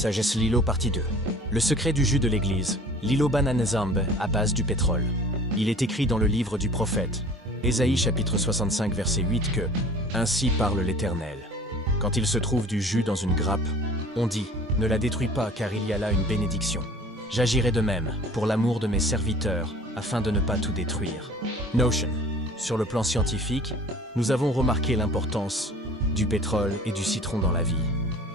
Sagesse Lilo partie 2. Le secret du jus de l'église. Liloban Nzambe à base du pétrole. Il est écrit dans le livre du prophète, Ésaïe chapitre 65 verset 8 que « Ainsi parle l'Éternel. Quand il se trouve du jus dans une grappe, on dit « Ne la détruis pas car il y a là une bénédiction. J'agirai de même pour l'amour de mes serviteurs afin de ne pas tout détruire. » Notion. Sur le plan scientifique, nous avons remarqué l'importance du pétrole et du citron dans la vie.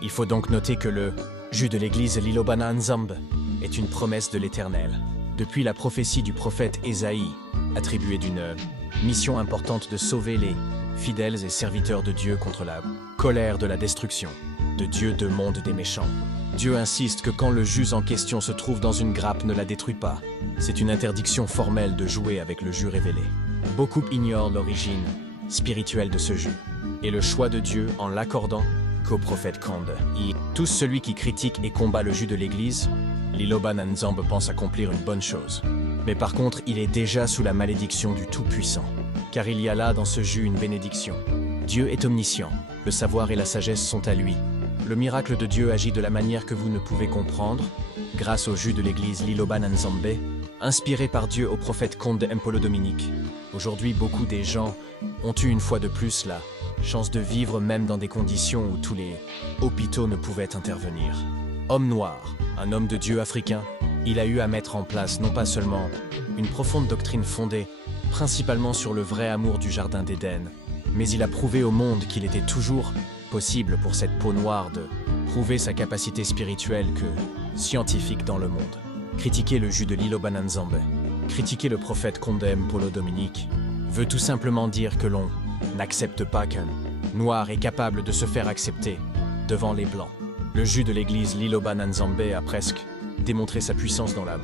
Il faut donc noter que le jus de l'église Liloban Nzambe est une promesse de l'Éternel. Depuis la prophétie du prophète Ésaïe, attribuée d'une mission importante de sauver les fidèles et serviteurs de Dieu contre la colère de la destruction, de Dieu de monde des méchants. Dieu insiste que quand le jus en question se trouve dans une grappe, ne la détruis pas. C'est une interdiction formelle de jouer avec le jus révélé. Beaucoup ignorent l'origine spirituelle de ce jus et le choix de Dieu en l'accordant qu'au prophète Kande. Tous celui qui critique et combat le jus de l'église, Liloban Nzambe pense accomplir une bonne chose. Mais par contre, il est déjà sous la malédiction du Tout-Puissant, car il y a là dans ce jus une bénédiction. Dieu est omniscient, le savoir et la sagesse sont à lui. Le miracle de Dieu agit de la manière que vous ne pouvez comprendre, grâce au jus de l'église Liloban Nzambe, inspiré par Dieu au prophète Kande Mpolo Dominique. Aujourd'hui, beaucoup des gens ont eu une fois de plus la chance de vivre même dans des conditions où tous les hôpitaux ne pouvaient intervenir. Homme noir, un homme de Dieu africain, il a eu à mettre en place non pas seulement une profonde doctrine fondée principalement sur le vrai amour du Jardin d'Éden, mais il a prouvé au monde qu'il était toujours possible pour cette peau noire de prouver sa capacité spirituelle que scientifique dans le monde. Critiquer le jus de Liloban Nzambe, critiquer le prophète Kande Mpolo Dominique, veut tout simplement dire que l'on n'accepte pas qu'un noir est capable de se faire accepter devant les blancs. Le jus de l'église Liloban Nzambe a presque démontré sa puissance dans la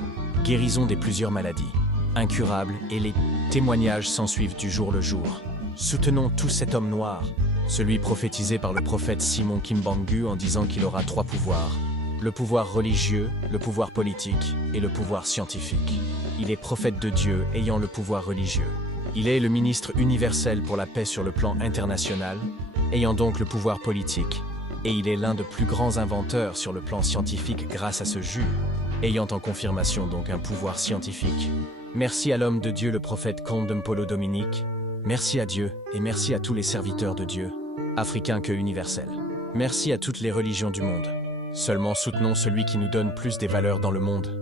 guérison des plusieurs maladies incurables et les témoignages s'ensuivent du jour le jour. Soutenons tous cet homme noir, celui prophétisé par le prophète Simon Kimbangu en disant qu'il aura 3 pouvoirs. Le pouvoir religieux, le pouvoir politique et le pouvoir scientifique. Il est prophète de Dieu ayant le pouvoir religieux. Il est le ministre universel pour la paix sur le plan international, ayant donc le pouvoir politique. Et il est l'un des plus grands inventeurs sur le plan scientifique grâce à ce jus, ayant en confirmation donc un pouvoir scientifique. Merci à l'homme de Dieu, le prophète Kande Mpolo Dominique. Merci à Dieu et merci à tous les serviteurs de Dieu, africains que universels. Merci à toutes les religions du monde. Seulement soutenons celui qui nous donne plus des valeurs dans le monde.